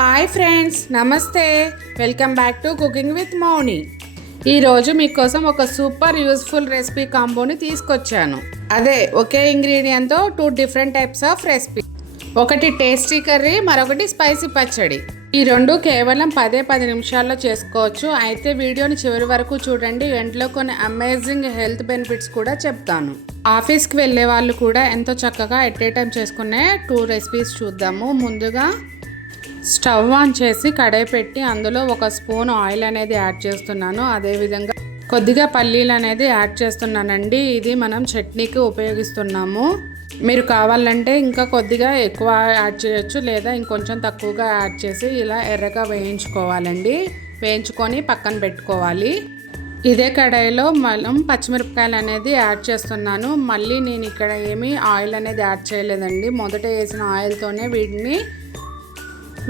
Hi friends, నమస్తే. Welcome back to cooking with Mouni. ఈరోజు మీకోసం ఒక సూపర్ యూస్ఫుల్ రెసిపీ కాంబోని తీసుకొచ్చాను. అదే ఒకే ఇంగ్రీడియంట్తో 2 డిఫరెంట్ టైప్స్ ఆఫ్ రెసిపీ. ఒకటి టేస్టీ కర్రీ, మరొకటి స్పైసీ పచ్చడి. ఈ రెండు కేవలం 10 నిమిషాల్లో చేసుకోవచ్చు. అయితే వీడియోని చివరి వరకు చూడండి. ఎండ్లో కొన్ని అమేజింగ్ హెల్త్ బెనిఫిట్స్ కూడా చెప్తాను. ఆఫీస్కి వెళ్ళే వాళ్ళు కూడా ఎంతో చక్కగా ఎట్ ఏ టైం చేసుకునే 2 రెసిపీస్ చూద్దాము. ముందుగా స్టవ్ ఆన్ చేసి కడాయి పెట్టి అందులో 1 స్పూన్ ఆయిల్ అనేది యాడ్ చేస్తున్నాను. అదేవిధంగా కొద్దిగా పల్లీలు అనేది యాడ్ చేస్తున్నానండి. ఇది మనం చట్నీకి ఉపయోగిస్తున్నాము. మీరు కావాలంటే ఇంకా కొద్దిగా ఎక్కువ యాడ్ చేయొచ్చు, లేదా ఇంకొంచెం తక్కువగా యాడ్ చేసి ఇలా ఎర్రగా వేయించుకోవాలండి. వేయించుకొని పక్కన పెట్టుకోవాలి. ఇదే కడాయిలో మనం పచ్చిమిరపకాయలు అనేది యాడ్ చేస్తున్నాను. మళ్ళీ నేను ఇక్కడ ఏమీ ఆయిల్ అనేది యాడ్ చేయలేదండి. మొదట వేసిన ఆయిల్తోనే వీటిని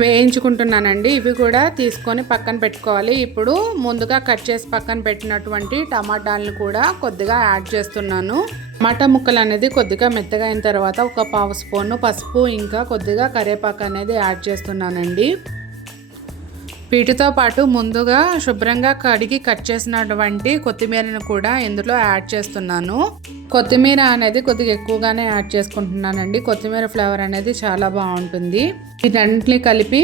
వేయించుకుంటున్నానండి. ఇవి కూడా తీసుకొని పక్కన పెట్టుకోవాలి. ఇప్పుడు ముందుగా కట్ చేసి పక్కన పెట్టినటువంటి టమాటాలను కూడా కొద్దిగా యాడ్ చేస్తున్నాను. టమాటా ముక్కలు అనేది కొద్దిగా మెత్తగా అయిన తర్వాత 1/2 స్పూన్ పసుపు, ఇంకా కొద్దిగా కరివేపాకు అనేది యాడ్ చేస్తున్నానండి. వీటితో పాటు ముందుగా శుభ్రంగా కడిగి కట్ చేసినటువంటి కొత్తిమీరను కూడా ఇందులో యాడ్ చేస్తున్నాను. కొత్తిమీర అనేది కొద్దిగా ఎక్కువగానే యాడ్ చేసుకుంటున్నానండి. కొత్తిమీర ఫ్లేవర్ అనేది చాలా బాగుంటుంది. వీటన్నిటిని కలిపి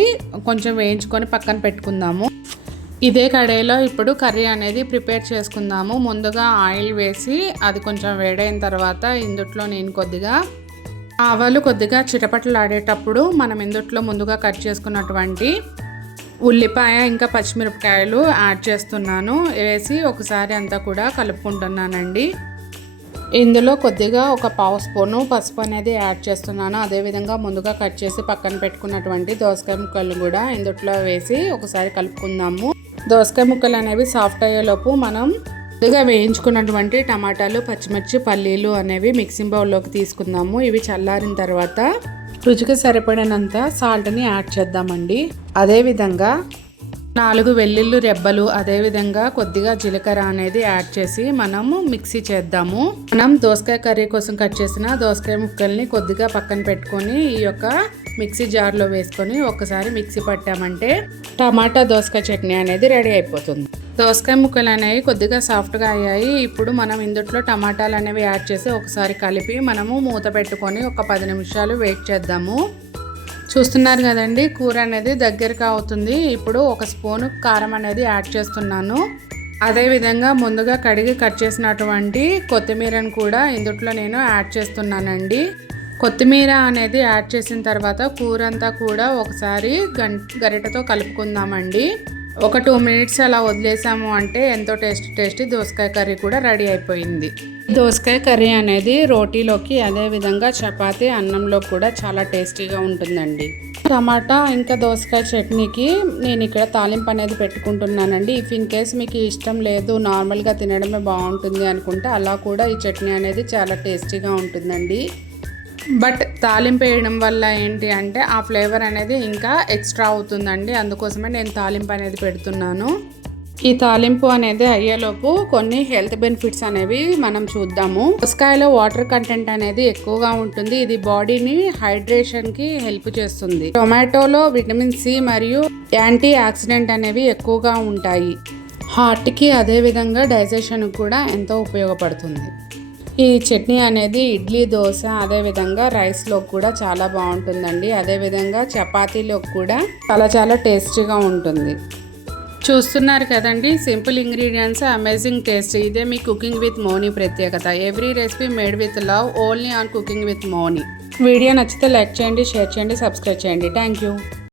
కొంచెం వేయించుకొని పక్కన పెట్టుకుందాము. ఇదే కడాయిలో ఇప్పుడు కర్రీ అనేది ప్రిపేర్ చేసుకుందాము. ముందుగా ఆయిల్ వేసి అది కొంచెం వేడైన తర్వాత ఇందుట్లో నేను కొద్దిగా ఆవాలు కొద్దిగా చిటపటలాడేటప్పుడు మనం ఇందుట్లో ముందుగా కట్ చేసుకున్నటువంటి ఉల్లిపాయ ఇంకా పచ్చిమిరపకాయలు యాడ్ చేస్తున్నాను. వేసి ఒకసారి అంతా కూడా కలుపుకుంటున్నానండి. ఇందులో కొద్దిగా 1/2 స్పూను పసుపు అనేది యాడ్ చేస్తున్నాను. అదేవిధంగా ముందుగా కట్ చేసి పక్కన పెట్టుకున్నటువంటి దోసకాయ ముక్కలు కూడా ఇందులో వేసి ఒకసారి కలుపుకుందాము. దోసకాయ ముక్కలు అనేవి సాఫ్ట్ అయ్యేలోపు మనం కొద్దిగా వేయించుకున్నటువంటి టమాటాలు, పచ్చిమిర్చి, పల్లీలు అనేవి మిక్సింగ్ బౌల్లోకి తీసుకుందాము. ఇవి చల్లారిన తర్వాత రుచికి సరిపడినంత సాల్ట్ని యాడ్ చేద్దామండి. అదేవిధంగా 4 వెల్లుల్లి రెబ్బలు, అదేవిధంగా కొద్దిగా జీలకర్ర అనేది యాడ్ చేసి మనము మిక్సీ చేద్దాము. మనం దోసకాయ కర్రీ కోసం కట్ చేసిన దోసకాయ ముక్కల్ని కొద్దిగా పక్కన పెట్టుకొని ఈ యొక్క మిక్సీ జార్లో వేసుకొని ఒకసారి మిక్సీ పట్టామంటే టమాటా దోసకాయ చట్నీ అనేది రెడీ అయిపోతుంది. దోసకాయ ముక్కలు అనేవి కొద్దిగా సాఫ్ట్గా అయ్యాయి. ఇప్పుడు మనం ఇందులో టమాటాలు అనేవి యాడ్ చేసి ఒకసారి కలిపి మనము మూత పెట్టుకొని ఒక 10 నిమిషాలు వెయిట్ చేద్దాము. చూస్తున్నారు కదండి, కూర అనేది దగ్గరగా అవుతుంది. ఇప్పుడు 1 స్పూను కారం అనేది యాడ్ చేస్తున్నాను. అదేవిధంగా ముందుగా కడిగి కట్ చేసినటువంటి కొత్తిమీరను కూడా ఇందులో నేను యాడ్ చేస్తున్నానండి. కొత్తిమీర అనేది యాడ్ చేసిన తర్వాత కూర అంతా కూడా ఒకసారి గరిటెతో కలుపుకుందామండి. ఒక 2 మినిట్స్ అలా వదిలేసాము అంటే ఎంతో టేస్టీ దోసకాయ కర్రీ కూడా రెడీ అయిపోయింది. దోసకాయ కర్రీ అనేది రోటీలోకి, అదేవిధంగా చపాతీ, అన్నంలో కూడా చాలా టేస్టీగా ఉంటుందండి. టమాటా ఇంకా దోసకాయ చట్నీకి నేను ఇక్కడ తాలింపు అనేది పెట్టుకుంటున్నానండి. ఇఫ్ ఇన్ కేస్ మీకు ఇష్టం లేదు, నార్మల్గా తినడమే బాగుంటుంది అనుకుంటే అలా కూడా ఈ చట్నీ అనేది చాలా టేస్టీగా ఉంటుందండి. బట్ తాలింపు వేయడం వల్ల ఏంటి అంటే ఆ ఫ్లేవర్ అనేది ఇంకా ఎక్స్ట్రా అవుతుందండి. అందుకోసమే నేను తాలింపు అనేది పెడుతున్నాను. ఈ తాలింపు అనేది అయ్యేలోపు కొన్ని హెల్త్ బెనిఫిట్స్ అనేవి మనం చూద్దాము. దోసకాయలో వాటర్ కంటెంట్ అనేది ఎక్కువగా ఉంటుంది. ఇది బాడీని హైడ్రేషన్కి హెల్ప్ చేస్తుంది. టొమాటోలో విటమిన్ సి మరియు యాంటీ ఆక్సిడెంట్ అనేవి ఎక్కువగా ఉంటాయి. హార్ట్కి, అదేవిధంగా డైజెషన్కి కూడా ఎంతో ఉపయోగపడుతుంది. ఈ చట్నీ అనేది ఇడ్లీ, దోశ, అదేవిధంగా రైస్లో కూడా చాలా బాగుంటుందండి. అదేవిధంగా చపాతీలో కూడా చాలా టేస్టీగా ఉంటుంది. చూస్తున్నారు కదండి, సింపుల్ ఇంగ్రీడియంట్స్, అమేజింగ్ టేస్ట్. ఇదే మీ కుకింగ్ విత్ మౌని ప్రత్యేకత. Every recipe made with love, only on cooking with Mouni. Video నచ్చితే లైక్ చేయండి, షేర్ చేయండి, సబ్స్క్రైబ్ చేయండి. Thank you.